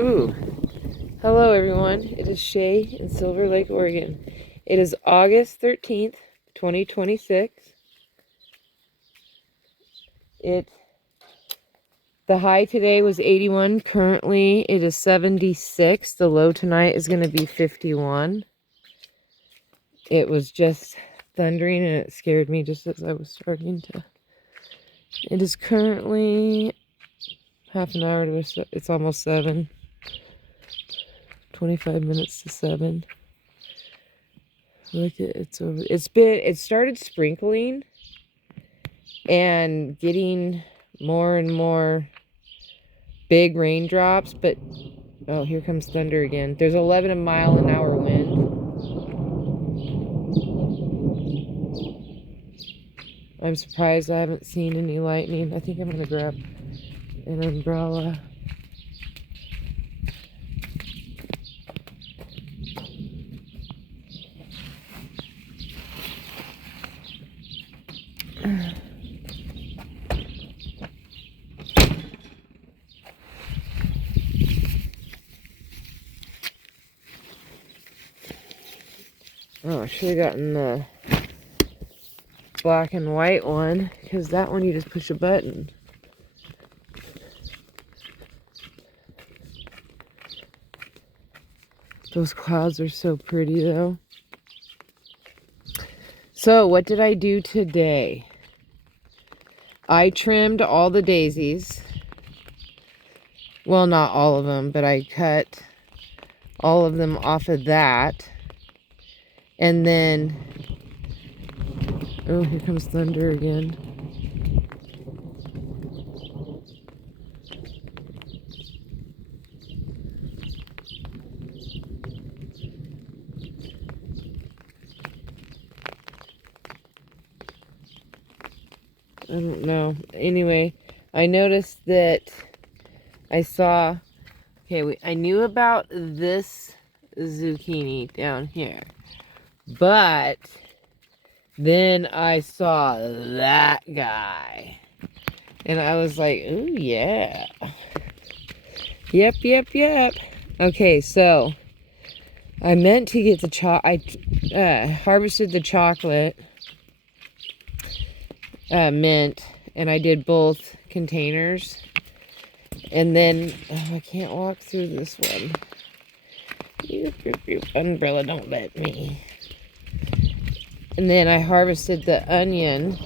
Ooh. Hello, everyone. It is Shay in Silver Lake, Oregon. It is August 13th, 2026. The high today was 81. Currently, it is 76. The low tonight is going to be 51. It was just thundering and it scared me just as I was starting to. It is currently half an hour to, it's almost 7. 25 minutes to 7. Look at it's over. It started sprinkling and getting more and more big raindrops, but oh, here comes thunder again. There's 11 mile an hour wind. I'm surprised I haven't seen any lightning. I think I'm gonna grab an umbrella. Oh, I should have gotten the black and white one, because that one you just push a button. Those clouds are so pretty though. So what did I do today? I trimmed all the daisies. Well, not all of them, but I cut all of them off of that. And then, oh, here comes thunder again. I don't know. Anyway, I noticed that I saw, okay, I knew about this zucchini down here, but then I saw that guy, and I was like, ooh, yeah. Yep. Okay, so I meant to get I harvested the chocolate mint, and I did both containers. And then, oh, I can't walk through this one. Umbrella, don't let me. And then I harvested the onion.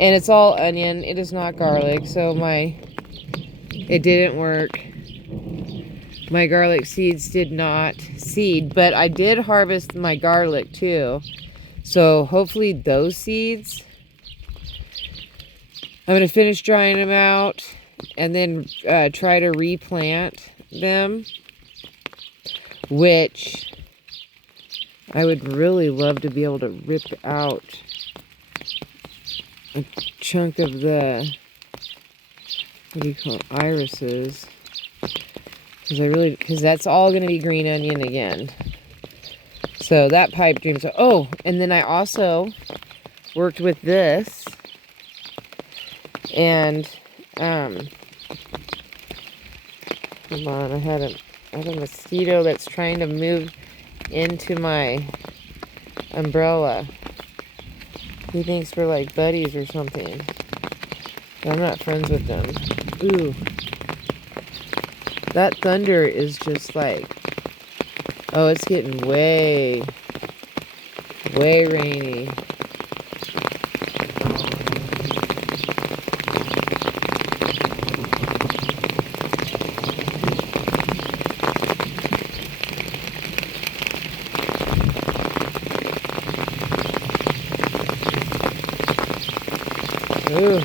And it's all onion. It is not garlic. So it didn't work. My garlic seeds did not seed. But I did harvest my garlic too. So hopefully those seeds, I'm going to finish drying them out and then try to replant them, which I would really love to be able to rip out a chunk of the, what do you call it, irises, because that's all going to be green onion again. So that pipe dream. So, oh, and then I also worked with this, and hold on, I had a mosquito that's trying to move into my umbrella. He thinks we're like buddies or something. I'm not friends with them. Ooh. That thunder is just like, oh, it's getting way rainy. Ooh.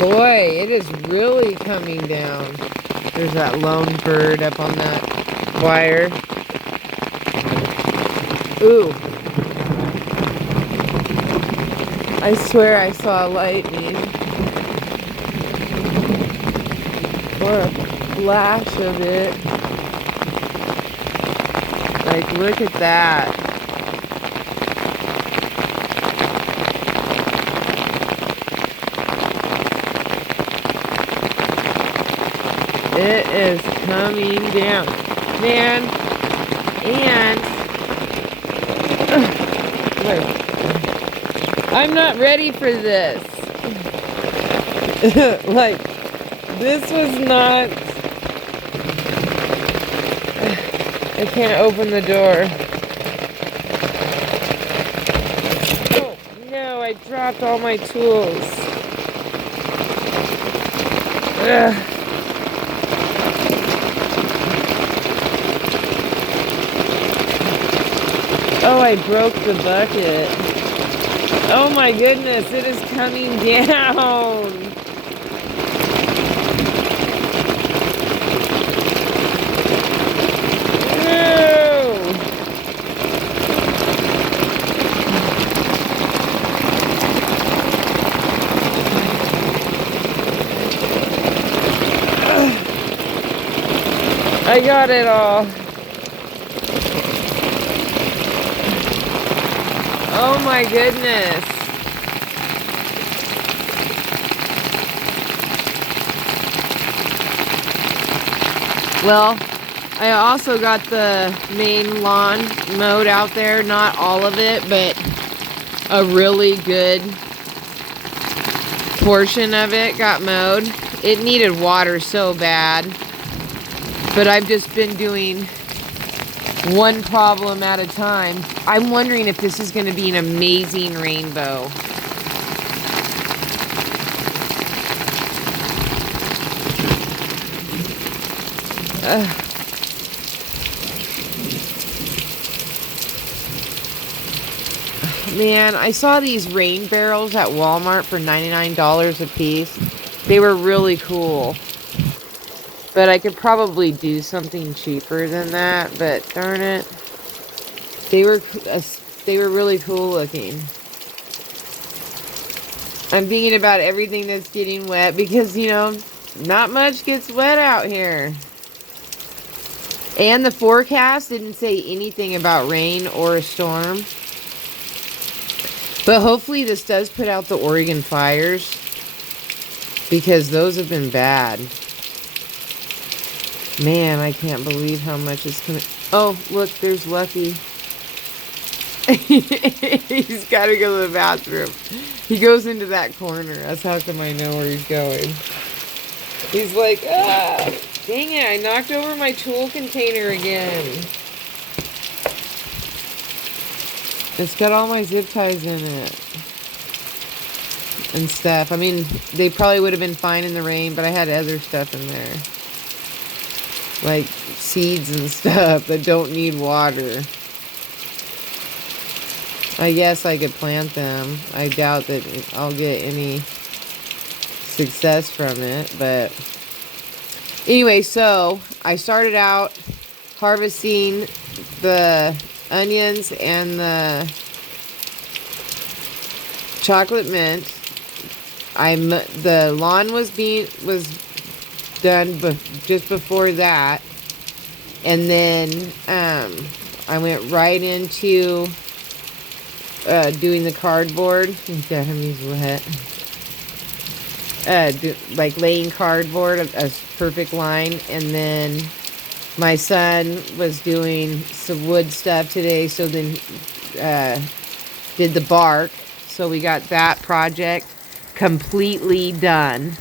Boy, it is really coming down. There's that lone bird up on that wire. Ooh. I swear I saw lightning. Or a flash of it. Like, look at that. It is coming down. Man, and I'm not ready for this. Like, this was not... I can't open the door. Oh, no, I dropped all my tools. Ugh. Oh, I broke the bucket. Oh my goodness, it is coming down. I got it all. Oh my goodness. Well, I also got the main lawn mowed out there. Not all of it, but a really good portion of it got mowed. It needed water so bad. But I've just been doing one problem at a time. I'm wondering if this is going to be an amazing rainbow. Man, I saw these rain barrels at Walmart for $99 a piece. They were really cool. But I could probably do something cheaper than that, but darn it. They were really cool looking. I'm thinking about everything that's getting wet because, you know, not much gets wet out here. And the forecast didn't say anything about rain or a storm. But hopefully this does put out the Oregon fires because those have been bad. Man, I can't believe how much is coming. Oh, look, there's Lucky. He's got to go to the bathroom. He goes into that corner. That's how come I know where he's going. He's like, ah, dang it, I knocked over my tool container again. It's got all my zip ties in it. And stuff. I mean, they probably would have been fine in the rain, but I had other stuff in there. Like seeds and stuff that don't need water. I guess I could plant them. I doubt that I'll get any success from it, but anyway, so I started out harvesting the onions and the chocolate mint. The lawn was done just before that, and then I went right into doing the cardboard. Damn, he's wet. Like laying cardboard, a perfect line, and then my son was doing some wood stuff today, so then did the bark, so we got that project completely done.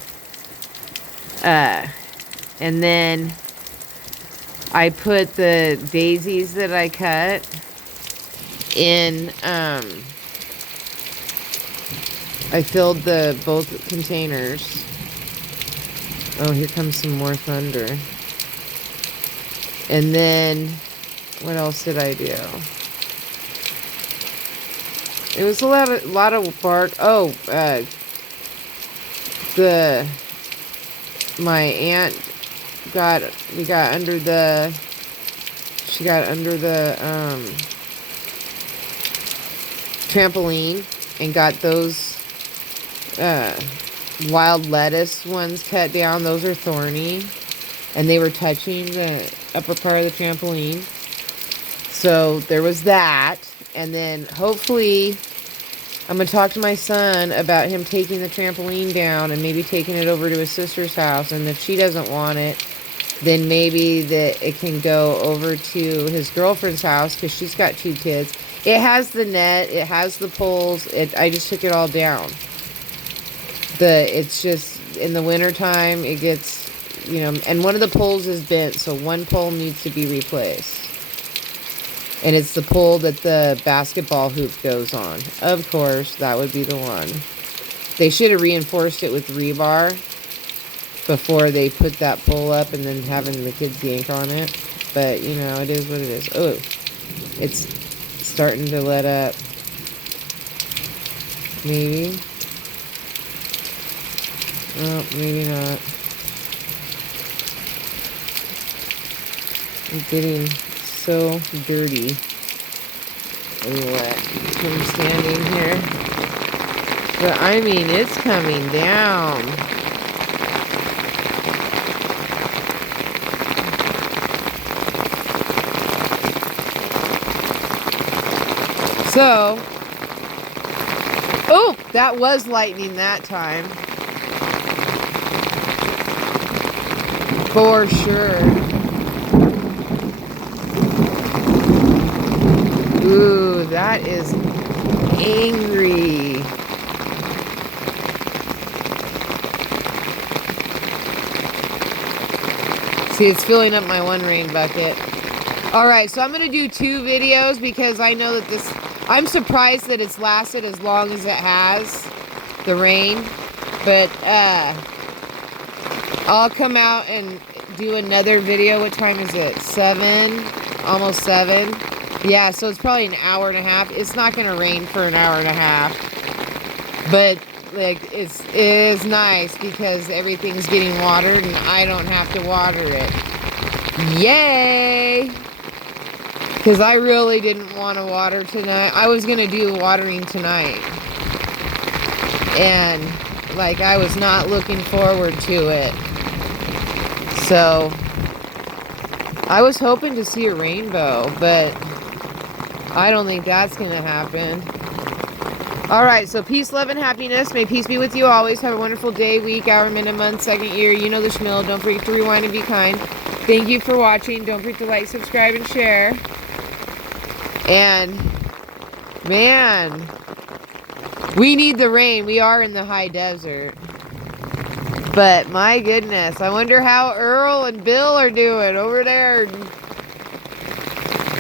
And then I put the daisies that I cut in, I filled both containers. Oh, here comes some more thunder. And then, what else did I do? It was a lot of bark. Oh, my aunt she got under the trampoline and got those wild lettuce ones cut down. Those are thorny, and they were touching the upper part of the trampoline. So there was that, and then hopefully I'm going to talk to my son about him taking the trampoline down and maybe taking it over to his sister's house, and if she doesn't want it, then maybe that it can go over to his girlfriend's house because she's got 2 kids. It has the net, it has the poles. I just took it all down. It's just in the wintertime it gets, you know, and one of the poles is bent, so one pole needs to be replaced. And it's the pole that the basketball hoop goes on. Of course, that would be the one. They should have reinforced it with rebar before they put that pole up and then having the kids yank on it. But, you know, it is what it is. Oh, it's starting to let up. Maybe. Oh, maybe not. It's getting so dirty and wet from standing here. But I mean, it's coming down. So, oh, that was lightning that time. For sure. Ooh, that is angry. See, it's filling up my one rain bucket. All right, so I'm going to do 2 videos because I know that this... I'm surprised that it's lasted as long as it has, the rain. But I'll come out and do another video. What time is it? 7? Almost 7. Yeah, so it's probably an hour and a half. It's not going to rain for an hour and a half. But, like, it is nice because everything's getting watered and I don't have to water it. Yay! Because I really didn't want to water tonight. I was going to do watering tonight. And, like, I was not looking forward to it. So, I was hoping to see a rainbow, but I don't think that's going to happen. All right, so peace, love, and happiness. May peace be with you always. Have a wonderful day, week, hour, minute, month, second, year. You know the schmill. Don't forget to rewind and be kind. Thank you for watching. Don't forget to like, subscribe, and share. And, man, we need the rain. We are in the high desert. But, my goodness, I wonder how Earl and Bill are doing over there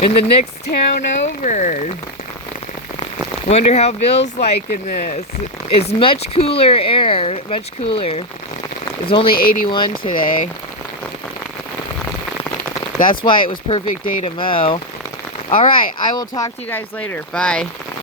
in the next town over. Wonder how Bill's liking this. It's much cooler air, much cooler. It's only 81 today. That's why it was perfect day to mow. All right, I will talk to you guys later. Bye.